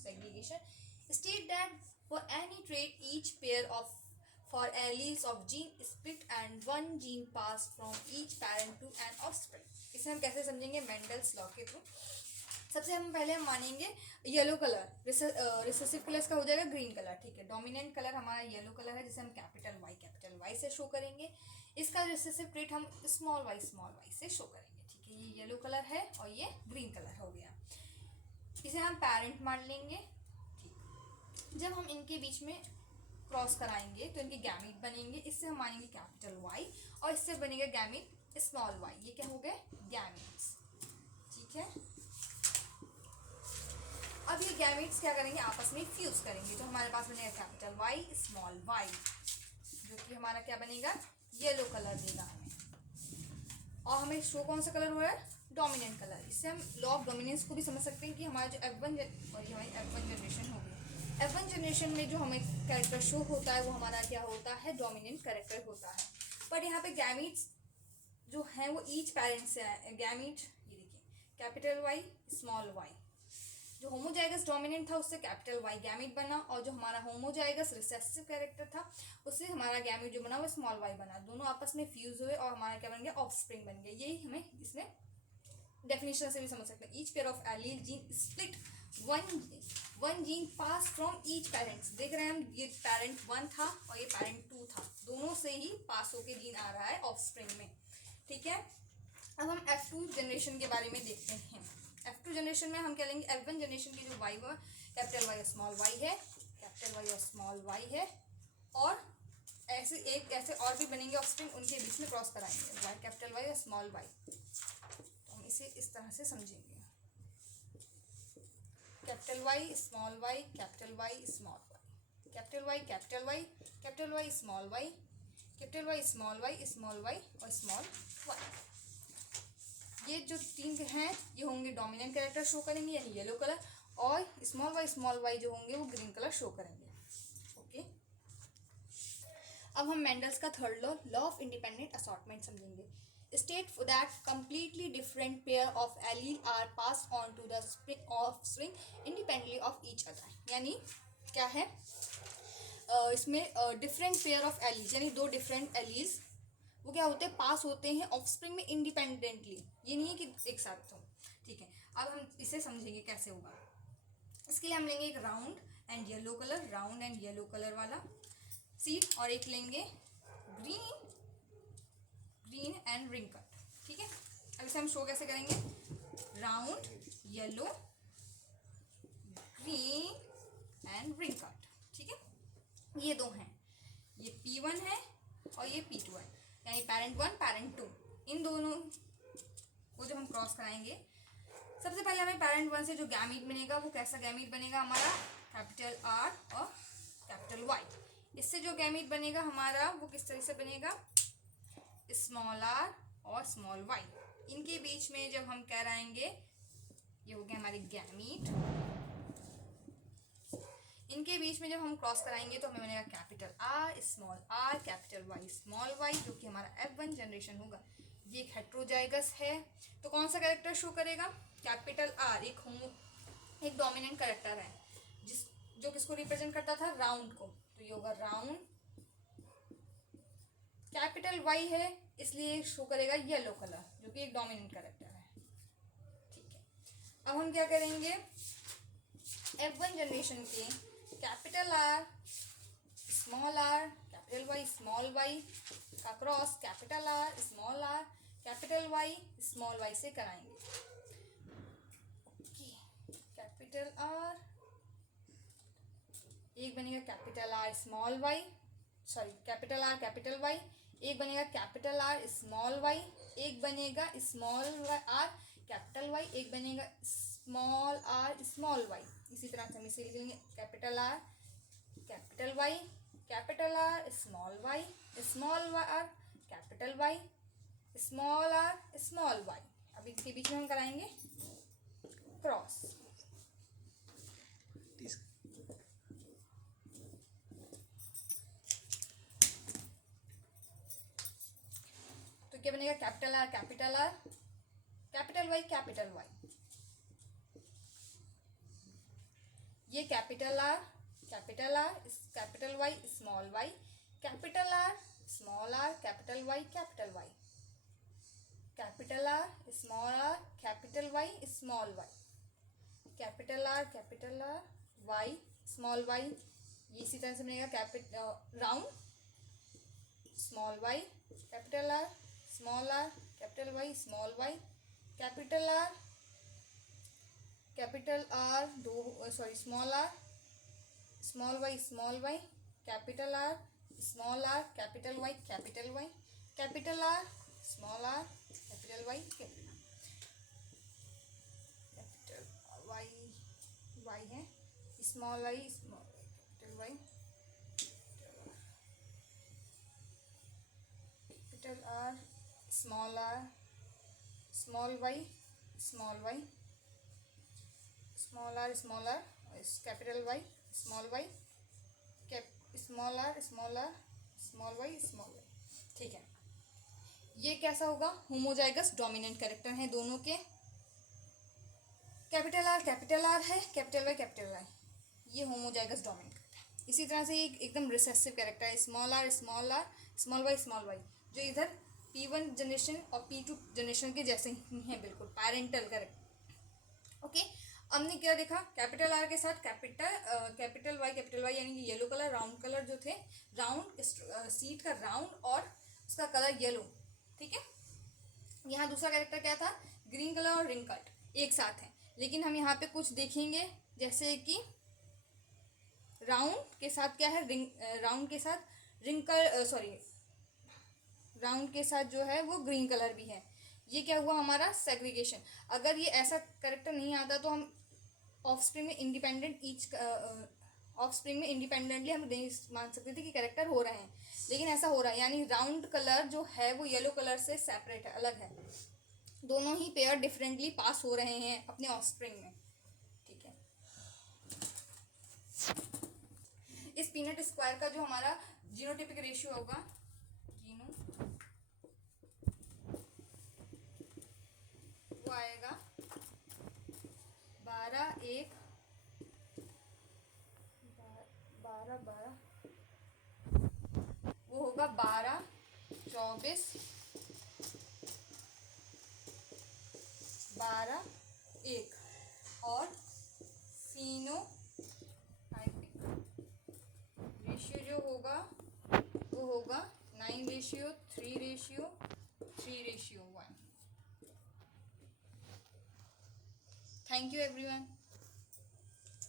segregation. State that for any trait, each pair of for alleles of gene split and one gene passed from each parent to an offspring. इसे हम कैसे समझेंगे? Mendel's law के through. सबसे हम पहले हम मानेंगे येलो कलर, रिसेसिव कलर का हो जाएगा ग्रीन कलर, ठीक है। डोमिनेंट कलर हमारा येलो कलर है, जिसे हम कैपिटल वाई से शो करेंगे। इसका रिसेसिव ट्रेट हम स्मॉल वाई से शो करेंगे, ठीक है। ये येलो कलर है और ये ग्रीन कलर हो गया। इसे हम पेरेंट मान लेंगे, ठीक। जब हम इनके बीच में क्रॉस कराएंगे तो इनके गैमीट बनेंगे, इससे हम मानेंगे कैपिटल वाई, और इससे बनेगा गैमीट स्मॉल वाई। ये क्या हो गए? गैमीट्स, ठीक है। अब ये गैमीट्स क्या करेंगे? आपस में फ्यूज करेंगे, तो हमारे पास बनेगा कैपिटल वाई स्मॉल वाई, जो कि हमारा क्या बनेगा? येलो कलर देगा हमें। और हमें शो कौन सा कलर हो रहा है? Dominant colour. इससे हम लॉ ऑफ डोमिनेंस को भी समझ सकते हैं कि हमारा जो F1 जनरेशन होगी, F1 जनरेशन में जो हमें कैरेक्टर शो होता है वो हमारा क्या होता है? डोमिनेंट कैरेक्टर होता है। बट यहाँ पे गैमीट्स जो हैं वो ईच पेरेंट से आए। गैमीट ये देखिए, कैपिटल वाई स्मॉल वाई। जो होमोजाइगस डोमिनेंट था उससे कैपिटल वाई गैमीट बना, और जो हमारा होमोजाइगस रिसेसिव कैरेक्टर था उससे हमारा गैमीट जो बना वो स्मॉल वाई बना। दोनों आपस में फ्यूज हुए और हमारा क्या बन गया? ऑफस्प्रिंग बन गया। यही हमें इसमें डेफिनेशन से भी समझ सकते हैं। Each pair of allele gene split one gene pass from each parents. देख रहे हैं हम, ये पेरेंट 1 था और ये पेरेंट 2 था, दोनों से ही पास होके जीन आ रहा है ऑफस्प्रिंग में, ठीक है। अब हम F2 जनरेशन के बारे में देखते हैं। F2 जनरेशन में हम क्या लेंगे? F1 जनरेशन की जो वाई हुआ, कैपिटल वाई और स्मॉल वाई है, कैपिटल वाई और स्मॉल वाई है, और ऐसे और भी बनेंगे ऑफस्प्रिंग, उनके बीच में क्रॉस कराएंगे वाई, कैपिटल वाई और स्मॉल वाई। तो हम इसे इस तरह से समझेंगे, capital Y small Y, capital Y small Y, capital Y capital Y, capital Y small Y, capital Y small Y, small Y और स्मॉल वाई। ये जो तीन हैं ये होंगे डोमिनेंट कैरेक्टर शो करेंगे, यानी येलो कलर, और स्मॉल वाई जो होंगे वो ग्रीन कलर शो करेंगे, ओके। अब हम मेंडल्स का third law of independent assortment समझेंगे। State that completely different pair of allele are pass on to the offspring independently of each other. यानी क्या है? इसमें डिफरेंट पेयर ऑफ एलीज, यानी दो डिफरेंट एलीज वो क्या होते हैं? पास होते हैं ऑफस्प्रिंग में इंडिपेंडेंटली। ये नहीं है कि एक साथ हो, ठीक है। अब हम इसे समझेंगे कैसे होगा। इसके लिए हम लेंगे एक राउंड एंड येलो कलर वाला सीड, और एक लेंगे ग्रीन एंड रिंग कट, ठीक है। अब इसे हम शो कैसे करेंगे? Round yellow green and ring cut, ठीक है। ये दो हैं, ये P1 है और ये P2 है, यानी पेरेंट 1 पेरेंट 2। इन दोनों को जब हम क्रॉस कराएंगे, सबसे पहले हमें पेरेंट 1 से जो गैमीट बनेगा वो कैसा गैमीट बनेगा? हमारा कैपिटल R और कैपिटल Y। इससे जो गैमीट बनेगा हमारा वो किस तरह से बनेगा? स्मॉल r और स्मॉल y। इनके बीच में जब हम कराएंगे, ये हो गया हमारे गैमीट। इनके बीच में जब हम क्रॉस कराएंगे तो हमें बनेगा capital R small r capital Y small y, जो कि हमारा F1 जनरेशन होगा। ये एक हेट्रोजाइगस है, तो कौन सा कैरेक्टर शो करेगा? कैपिटल R एक डोमिनेंट कैरेक्टर है जो किसको रिप्रेजेंट करता था? राउंड को, तो ये होगा राउंड। कैपिटल Y है इसलिए शो करेगा येलो कलर, जो कि एक डोमिनेंट कैरेक्टर है, ठीक है। अब हम क्या करेंगे? F1 जनरेशन के capital R small r capital Y small y का cross capital R small r capital Y small y से कराएंगे, ओके। कैपिटल R एक बनेगा capital R small y, sorry capital R capital Y, एक बनेगा capital R small y, एक बनेगा small r capital Y, एक बनेगा स्मॉल r स्मॉल y। इसी तरह से हम इसे लिख लेंगे capital R capital Y capital R small y small r capital Y small r small y। अब इसके बीच में हम कराएंगे क्रॉस, तो क्या बनेगा? Capital R capital R capital Y capital Y। ये capital R, capital R, capital Y, small Y, capital R, small R, capital Y, capital Y, capital R, small R, capital Y, small Y, capital R, Y, small Y, ये इसी तरह से बनेगा capital round, small Y, capital R, small R, capital Y, small Y, capital R, small R, small Y, capital R, small R, capital Y, capital Y, capital R, small R, capital Y, capital Y, Y है, small I, capital Y, capital R, small R, small Y, small Y, small R, capital Y, small Y, small R, small Y, small Y. ठीक है, ये कैसा होगा? Homozygous dominant character हैं दोनों के। Capital R है, कैपिटल वाई, ये होमोजाइगस डोमिनेंट कैरेक्टर है। इसी तरह से ये एकदम रिसेसिव कैरेक्टर है, स्मॉल आर, स्मॉल वाई, जो इधर P1 जनरेशन और P2 जनरेशन के जैसे ही हैं, बिल्कुल पैरेंटल कैरेक्टर। ओके, हमने क्या देखा? कैपिटल आर के साथ कैपिटल वाई यानी कि येलो कलर, राउंड कलर जो थे, राउंड सीट का राउंड और उसका कलर येलो। ठीक है, यहाँ दूसरा कैरेक्टर क्या था? ग्रीन कलर और रिंग कट एक साथ है, लेकिन हम यहाँ पे कुछ देखेंगे, जैसे कि राउंड के साथ क्या है? राउंड के साथ राउंड के साथ जो है वो ग्रीन कलर भी है। ये क्या हुआ हमारा? सेग्रीगेशन। अगर ये ऐसा कैरेक्टर नहीं आता तो हम ऑफस्प्रिंग में इंडिपेंडेंटली हम नहीं मान सकते थे कि कैरेक्टर हो रहे हैं, लेकिन ऐसा हो रहा है, यानी राउंड कलर जो है वो येलो कलर से सेपरेट है, अलग है। दोनों ही पेयर डिफरेंटली पास हो रहे हैं अपने ऑफस्प्रिंग में। ठीक है, इस पीनट स्क्वायर का जो हमारा जीनोटाइपिक रेशियो होगा, वो आएगा 12 वो होगा 12 24 12 1 और फिनोटाइपिक रेशियो जो होगा वो होगा 9:3:1। Thank you everyone.